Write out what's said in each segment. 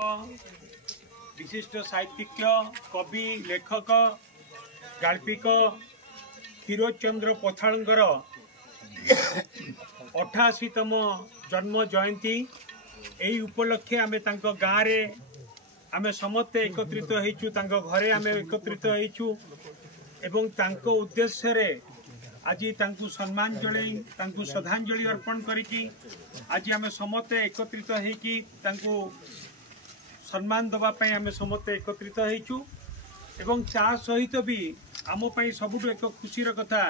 विशिष्ट साहित्यिक कवि लेखक गाल्पिक क्षीरोद चंद्र पथालंकर 88तम जन्म जयंती यही उपलक्षे आमे तांको गाँव रे आमे समस्ते एकत्रित होइछु, तांको घरे आमे एकत्रित होइछु एवं तांको उद्देश्य रे आज तांको सम्मान जणई तांको श्रद्धांजलि अर्पण करिकी आज आमे समस्ते एकत्रित होइकी तांको सम्मान दबा पई आमे समस्ते एकत्रित होइछु एवं ता सहित भी आम पई सबुठु एक खुशीर कथा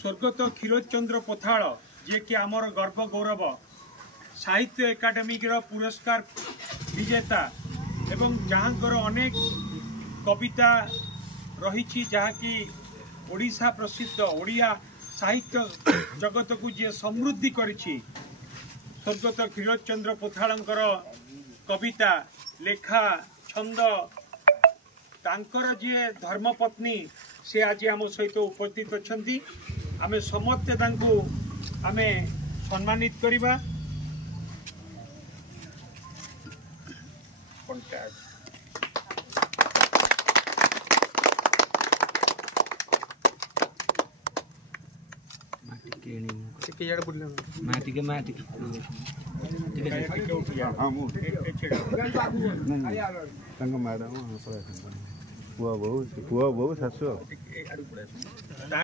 स्वर्गत क्षीरोद चंद्र पथाल जे कि आमर गर्व गौरव साहित्य एकाडेमी पुरस्कार विजेता एवं जहाँकर अनेक कविता रही जहाँकि ओडिशा प्रसिद्ध ओडिया साहित्य जगत को जी समृद्धि करिछि स्वर्गत क्षीरोद चंद्र पथालंकर कविता लेखा छंद तांकर जी धर्मपत्नी से आज आम सहित उपस्थित अच्छी आमे समस्ते तांको आमे सम्मानित करिबा। मैडम पुआ बहु शाशु